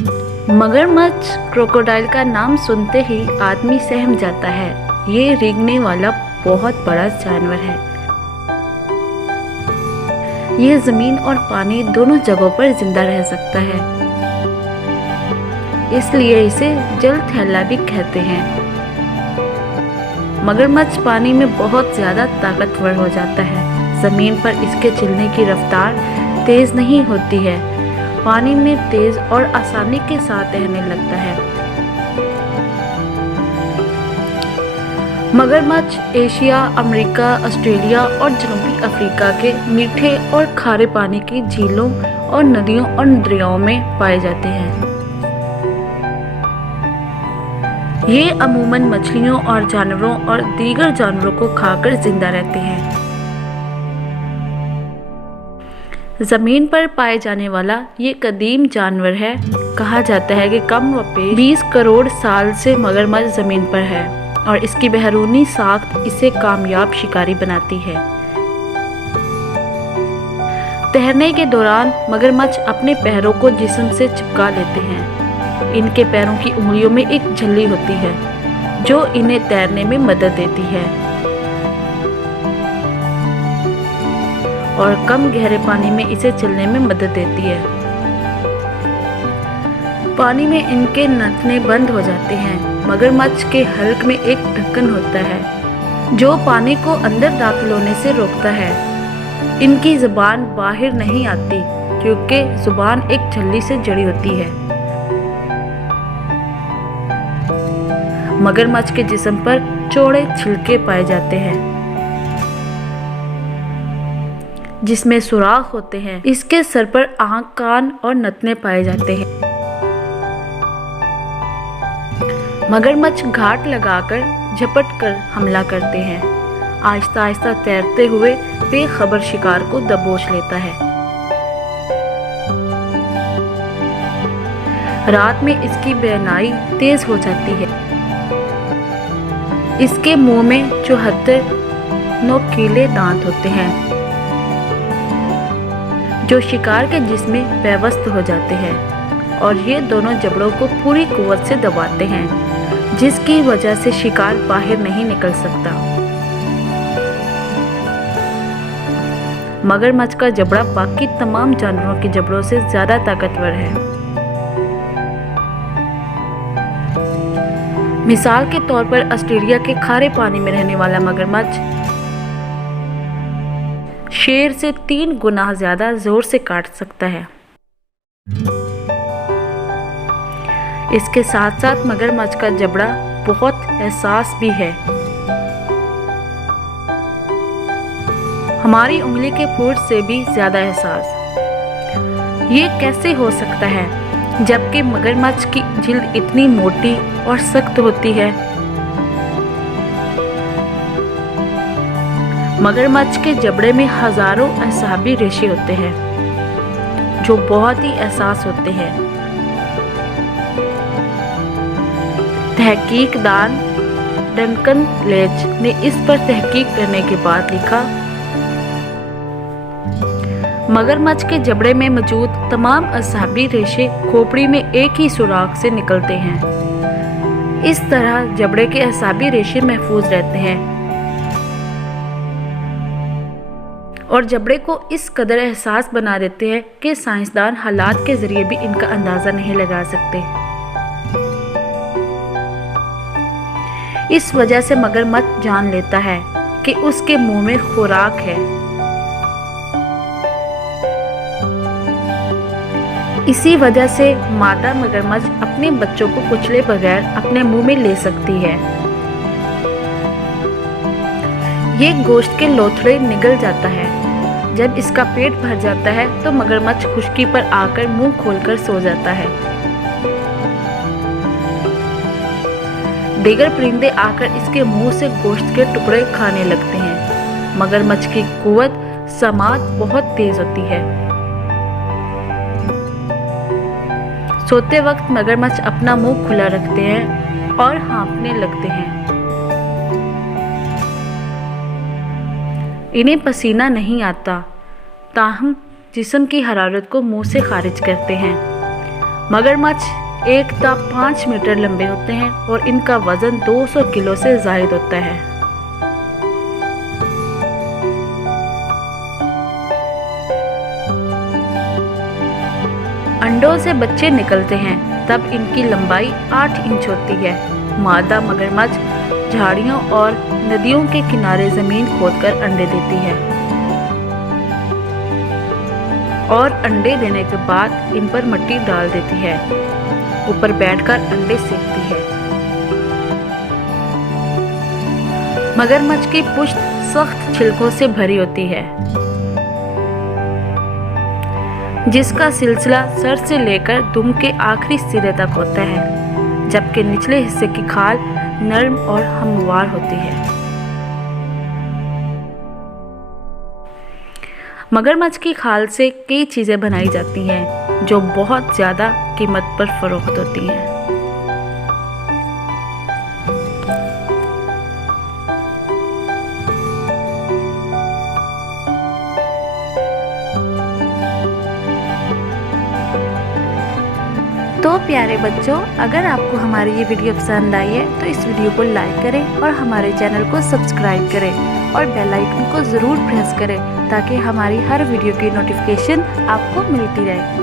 मगरमच्छ क्रोकोडाइल का नाम सुनते ही आदमी सहम जाता है। ये रेंगने वाला बहुत बड़ा जानवर है। यह जमीन और पानी दोनों जगहों पर जिंदा रह सकता है, इसलिए इसे जल थैला भी कहते हैं। मगरमच्छ पानी में बहुत ज्यादा ताकतवर हो जाता है। जमीन पर इसके चलने की रफ्तार तेज नहीं होती है, पानी में तेज और आसानी के साथ तैरने लगता है। मगरमच्छ एशिया, अमेरिका, ऑस्ट्रेलिया और जनूबी अफ्रीका के मीठे और खारे पानी की झीलों और नदियों और दरियाओं में पाए जाते हैं। ये अमूमन मछलियों और जानवरों और दीगर जानवरों को खाकर जिंदा रहते हैं। जमीन पर पाए जाने वाला ये कदीम जानवर है। कहा जाता है कि कम व बेश 20 करोड़ साल से मगरमच्छ जमीन पर है और इसकी बैरूनी साख्त इसे कामयाब शिकारी बनाती है। तैरने के दौरान मगरमच्छ अपने पैरों को जिस्म से चिपका लेते हैं। इनके पैरों की उंगलियों में एक झिल्ली होती है जो इन्हें तैरने में मदद देती है और कम गहरे पानी में इसे चलने में मदद देती है। पानी में इनके नथने बंद हो जाते हैं। मगरमच्छ के हल्क में एक ढक्कन होता है जो पानी को अंदर दाखिल होने से रोकता है। इनकी जुबान बाहर नहीं आती क्योंकि जुबान एक झिल्ली से जड़ी होती है। मगरमच्छ के जिस्म पर चौड़े छिलके पाए जाते हैं जिसमें सुराख होते हैं। इसके सर पर आंख, कान और नथने पाए जाते हैं। मगरमच्छ घाट लगाकर झपट कर हमला करते हैं। आहिस्ता आहिस्ता तैरते हुए बेखबर शिकार को दबोच लेता है। रात में इसकी बेनाई तेज हो जाती है। इसके मुंह में 74 नोकीले दांत होते हैं जो शिकार के जिस्म में पेवस्त हो जाते हैं और ये दोनों जबड़ों को पूरी कुव्वत से दबाते हैं जिसकी वजह से शिकार बाहर नहीं निकल सकता। मगरमच्छ का जबड़ा बाकी तमाम जानवरों के जबड़ों से ज्यादा ताकतवर है। मिसाल के तौर पर ऑस्ट्रेलिया के खारे पानी में रहने वाला मगरमच्छ शेर से 3 गुना ज्यादा जोर से काट सकता है। इसके साथ साथ मगरमच्छ का जबड़ा बहुत हसास भी है। हमारी उंगली के फुट से भी ज्यादा हसास। ये कैसे हो सकता है जबकि मगरमच्छ की जिल्द इतनी मोटी और सख्त होती है? मगरमच्छ के जबड़े में हजारों असाबी रेशे होते हैं जो बहुत ही एहसास होते हैं। तहकीकदान डंकन लेच ने इस पर तहकीक करने के बाद लिखा, मगरमच्छ के जबड़े में मौजूद तमाम असाबी रेशे खोपड़ी में एक ही सुराख से निकलते हैं। इस तरह जबड़े के असाबी रेशे महफूज रहते हैं और जबड़े को इस कदर एहसास बना देते हैं कि साइंसदान हालात के जरिए भी इनका अंदाजा नहीं लगा सकते। इस वजह से मगरमच्छ जान लेता है कि उसके मुंह में खुराक है। इसी वजह से मादा मगरमच्छ अपने बच्चों को कुचले बगैर अपने मुंह में ले सकती है। ये गोश्त के लोथड़े निगल जाता है। जब इसका पेट भर जाता है तो मगरमच्छ खुश्की पर आकर मुंह खोलकर सो जाता है। दीगर परिंदे आकर इसके मुंह से गोश्त के टुकड़े खाने लगते हैं। मगरमच्छ की कुव्वत समात बहुत तेज होती है। सोते वक्त मगरमच्छ अपना मुंह खुला रखते हैं और हाँफने लगते हैं। इन्हें पसीना नहीं आता, ताहम जिस्म की हरारत को मुंह से खारिज करते हैं। मगरमच्छ 1.5 मीटर लंबे होते हैं और इनका वजन 200 किलो से ज़ायद होता है। अंडों से बच्चे निकलते हैं तब इनकी लंबाई 8 इंच होती है। मादा मगरमच्छ झाड़ियों और नदियों के किनारे ज़मीन खोदकर अंडे देती है और अंडे देने के बाद इन पर मिट्टी डाल देती है। ऊपर बैठकर अंडे सेकती है। मगरमच्छ की पुश्त सख्त छिलकों से भरी होती है, जिसका सिलसिला सर से लेकर दुम के आखिरी सिरे तक होता है, जबकि निचले हिस्से की खाल नरम और हमवार होती है। मगरमच्छ की खाल से कई चीज़ें बनाई जाती हैं जो बहुत ज़्यादा कीमत पर फरोख्त होती हैं। तो प्यारे बच्चों, अगर आपको हमारी ये वीडियो पसंद आई है तो इस वीडियो को लाइक करें और हमारे चैनल को सब्सक्राइब करें और बेल आइकन को ज़रूर प्रेस करें ताकि हमारी हर वीडियो की नोटिफिकेशन आपको मिलती रहे।